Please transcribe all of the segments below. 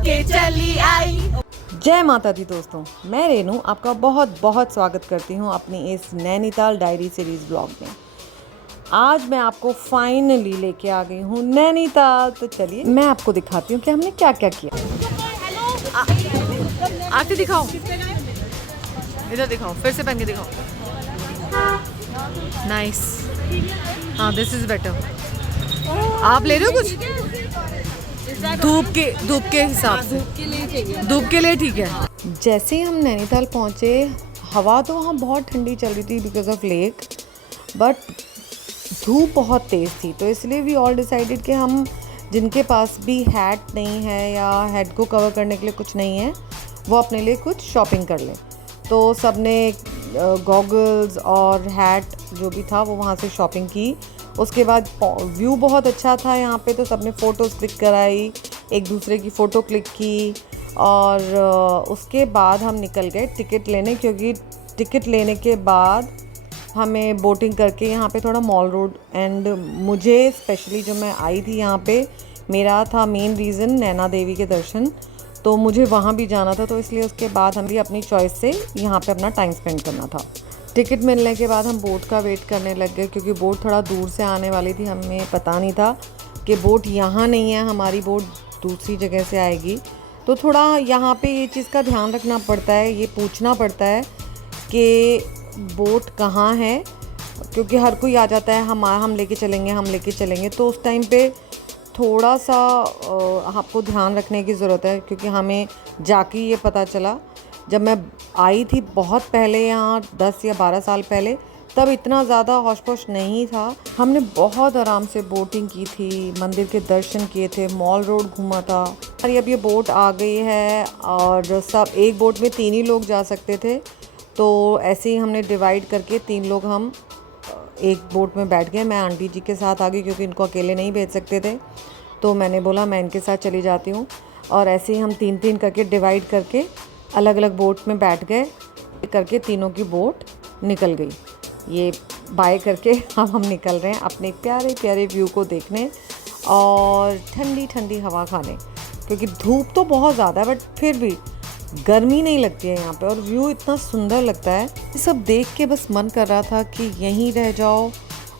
के चली आई। जय माता दी दोस्तों, मैं रेनू आपका बहुत बहुत स्वागत करती हूँ अपनी इस नैनीताल डायरी सीरीज़ ब्लॉग में। आज मैं आपको फाइनली लेके आ गई हूँ नैनीताल। तो चलिए मैं आपको दिखाती हूँ कि हमने क्या क्या किया। आके दिखाओ, इधर दिखाओ, फिर से पहन के दिखाओ। नाइस, हाँ दिस इज बेटर। आप ले रहे हो कुछ? धूप के हिसाब से, धूप के लिए ठीक है। जैसे ही हम नैनीताल पहुँचे, हवा तो वहाँ बहुत ठंडी चल रही थी बिकॉज ऑफ लेक, बट धूप बहुत तेज़ थी। तो इसलिए वी ऑल डिसाइडेड कि हम जिनके पास भी हैट नहीं है या हेड को कवर करने के लिए कुछ नहीं है, वो अपने लिए कुछ शॉपिंग कर लें। तो सब ने गॉगल्स और हैट जो भी था वो वहाँ से शॉपिंग की। उसके बाद व्यू बहुत अच्छा था यहाँ पे, तो सब ने फ़ोटोज़ क्लिक कराई, एक दूसरे की फ़ोटो क्लिक की। और उसके बाद हम निकल गए टिकट लेने, क्योंकि टिकट लेने के बाद हमें बोटिंग करके यहाँ पे थोड़ा मॉल रोड, एंड मुझे स्पेशली जो मैं आई थी यहाँ पे, मेरा था मेन रीज़न नैना देवी के दर्शन, तो मुझे वहाँ भी जाना था। तो इसलिए उसके बाद हम भी अपनी चॉइस से यहाँ पे अपना टाइम स्पेंड करना था। टिकट मिलने के बाद हम बोट का वेट करने लग गए, क्योंकि बोट थोड़ा दूर से आने वाली थी। हमें पता नहीं था कि बोट यहाँ नहीं है, हमारी बोट दूसरी जगह से आएगी। तो थोड़ा यहाँ पे ये चीज़ का ध्यान रखना पड़ता है, ये पूछना पड़ता है कि बोट कहाँ है, क्योंकि हर कोई आ जाता है हम लेके चलेंगे। तो उस टाइम पे थोड़ा सा आपको ध्यान रखने की ज़रूरत है, क्योंकि हमें जाके ये पता चला, जब मैं आई थी बहुत पहले यहाँ 10 या 12 साल पहले, तब इतना ज़्यादा हौश-पौश नहीं था। हमने बहुत आराम से बोटिंग की थी, मंदिर के दर्शन किए थे, मॉल रोड घूमा था। और अब ये बोट आ गई है और सब एक बोट में 3 ही लोग जा सकते थे। तो ऐसे ही हमने डिवाइड करके 3 लोग हम एक बोट में बैठ गए। मैं आंटी जी के साथ आ गई, क्योंकि इनको अकेले नहीं भेज सकते थे। तो मैंने बोला मैं इनके साथ चली जाती हूँ, और ऐसे ही हम 3-3 करके डिवाइड करके अलग अलग बोट में बैठ गए, करके तीनों की बोट निकल गई। ये बाय करके अब हम निकल रहे हैं अपने प्यारे प्यारे व्यू को देखने और ठंडी ठंडी हवा खाने, क्योंकि धूप तो बहुत ज़्यादा है बट फिर भी गर्मी नहीं लगती है यहाँ पे, और व्यू इतना सुंदर लगता है। ये सब देख के बस मन कर रहा था कि यहीं रह जाओ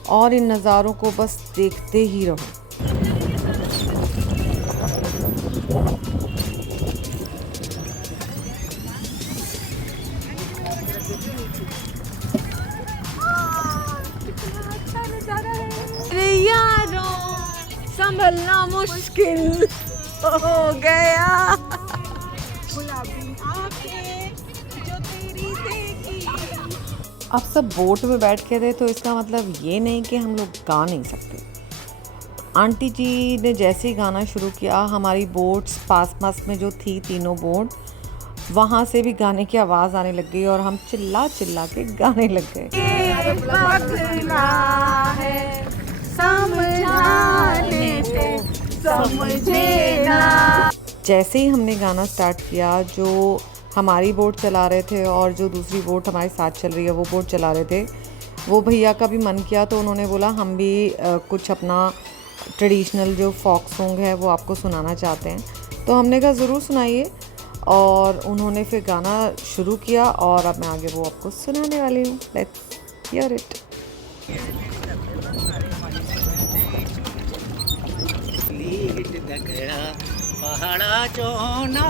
और इन नज़ारों को बस देखते ही रहो। अरे यारों, संभलना मुश्किल हो गया। अब सब बोट में बैठ के थे, तो इसका मतलब ये नहीं कि हम लोग गा नहीं सकते। आंटी जी ने जैसे ही गाना शुरू किया, हमारी बोट्स पास में जो थी तीनों बोट, वहाँ से भी गाने की आवाज़ आने लग गई और हम चिल्ला चिल्ला के गाने लग गए। जैसे ही हमने गाना स्टार्ट किया, जो हमारी बोट चला रहे थे और जो दूसरी बोट हमारे साथ चल रही है वो बोट चला रहे थे, वो भैया का भी मन किया, तो उन्होंने बोला हम भी कुछ अपना ट्रेडिशनल जो फोक सॉन्ग है वो आपको सुनाना चाहते हैं। तो हमने कहा ज़रूर सुनाइए, और उन्होंने फिर गाना शुरू किया और अब मैं आगे वो आपको सुनाने वाली हूँ। Let's hear it. पहाड़ा चोना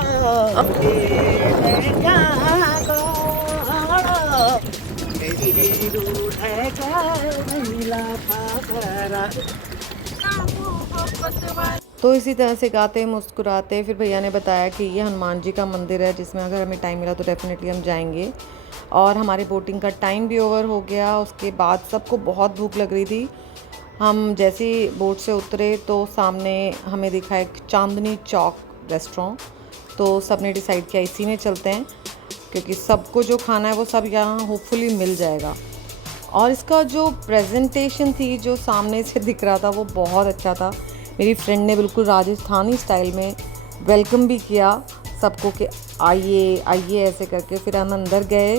तो इसी तरह से गाते मुस्कुराते फिर भैया ने बताया कि ये हनुमान जी का मंदिर है, जिसमें अगर हमें टाइम मिला तो डेफिनेटली हम जाएंगे। और हमारी बोटिंग का टाइम भी ओवर हो गया। उसके बाद सबको बहुत भूख लग रही थी। हम जैसे ही बोट से उतरे तो सामने हमें दिखा एक चांदनी चौक रेस्टोरेंट, तो सब ने डिसाइड किया इसी में चलते हैं, क्योंकि सबको जो खाना है वो सब यहाँ होपफुली मिल जाएगा। और इसका जो प्रेजेंटेशन थी, जो सामने से दिख रहा था, वो बहुत अच्छा था। मेरी फ्रेंड ने बिल्कुल राजस्थानी स्टाइल में वेलकम भी किया सबको कि आइए आइए ऐसे करके। फिर हम अंदर गए,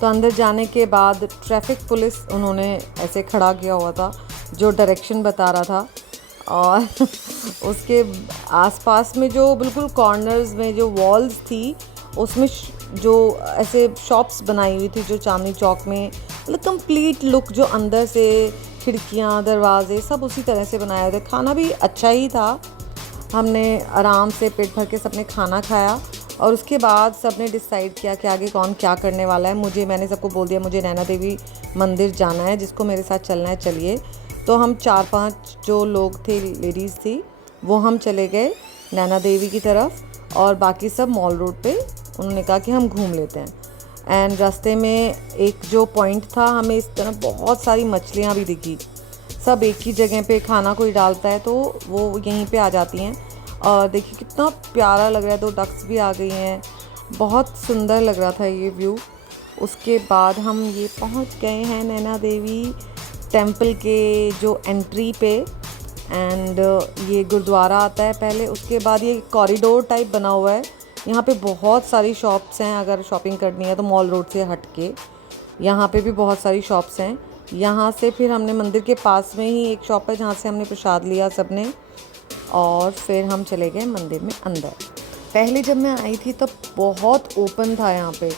तो अंदर जाने के बाद ट्रैफिक पुलिस उन्होंने ऐसे खड़ा किया हुआ था जो डायरेक्शन बता रहा था, और उसके आसपास में जो बिल्कुल कॉर्नर्स में जो वॉल्स थी उसमें जो ऐसे शॉप्स बनाई हुई थी जो चांदनी चौक में, मतलब कंप्लीट लुक जो अंदर से खिड़कियाँ दरवाजे सब उसी तरह से बनाए हुए थे। खाना भी अच्छा ही था। हमने आराम से पेट भर के सबने खाना खाया और उसके बाद सबने डिसाइड किया कि आगे कौन क्या करने वाला है। मैंने सबको बोल दिया मुझे नैना देवी मंदिर जाना है, जिसको मेरे साथ चलना है चलिए। तो हम 4-5 जो लोग थे, लेडीज़ थी, वो हम चले गए नैना देवी की तरफ और बाकी सब मॉल रोड पे उन्होंने कहा कि हम घूम लेते हैं। एंड रास्ते में एक जो पॉइंट था, हमें इस तरह बहुत सारी मछलियाँ भी दिखी। सब एक ही जगह पे खाना कोई डालता है तो वो यहीं पे आ जाती हैं। और देखिए कितना प्यारा लग रहा है, 2 डक्स भी आ गई हैं, बहुत सुंदर लग रहा था ये व्यू। उसके बाद हम ये पहुंच गए हैं नैना देवी टेंपल के जो एंट्री पे। एंड ये गुरुद्वारा आता है पहले, उसके बाद ये कॉरिडोर टाइप बना हुआ है। यहाँ पे बहुत सारी शॉप्स हैं, अगर शॉपिंग करनी है तो मॉल रोड से हट के यहाँ पे भी बहुत सारी शॉप्स हैं। यहाँ से फिर हमने मंदिर के पास में ही एक शॉप है जहाँ से हमने प्रसाद लिया सबने, और फिर हम चले गए मंदिर में अंदर। पहले जब मैं आई थी तब बहुत ओपन था, यहाँ पे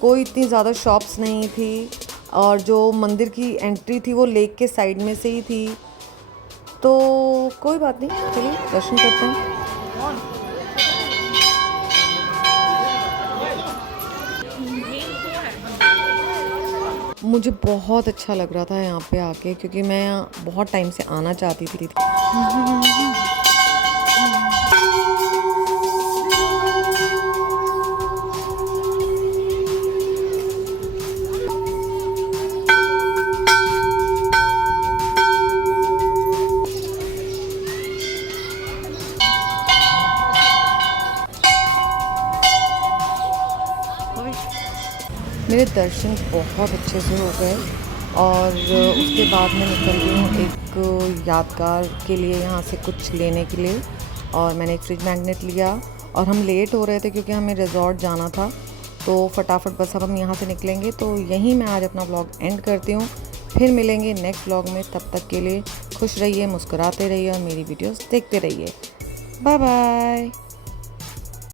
कोई इतनी ज़्यादा शॉप्स नहीं थी और जो मंदिर की एंट्री थी वो लेक के साइड में से ही थी। तो कोई बात नहीं, चलिए दर्शन करते हैं। मुझे बहुत अच्छा लग रहा था यहाँ पे आके, क्योंकि मैं यहाँ बहुत टाइम से आना चाहती थी। मेरे दर्शन बहुत अच्छे से हो गए और उसके बाद मैं निकल गई हूँ एक यादगार के लिए, यहाँ से कुछ लेने के लिए। और मैंने एक फ्रिज मैग्नेट लिया और हम लेट हो रहे थे क्योंकि हमें रिजॉर्ट जाना था, तो फटाफट बस अब हम यहाँ से निकलेंगे। तो यहीं मैं आज अपना व्लॉग एंड करती हूँ, फिर मिलेंगे नेक्स्ट व्लॉग में। तब तक के लिए खुश रहिए, मुस्कुराते रहिए और मेरी वीडियोस देखते रहिए। Bye bye.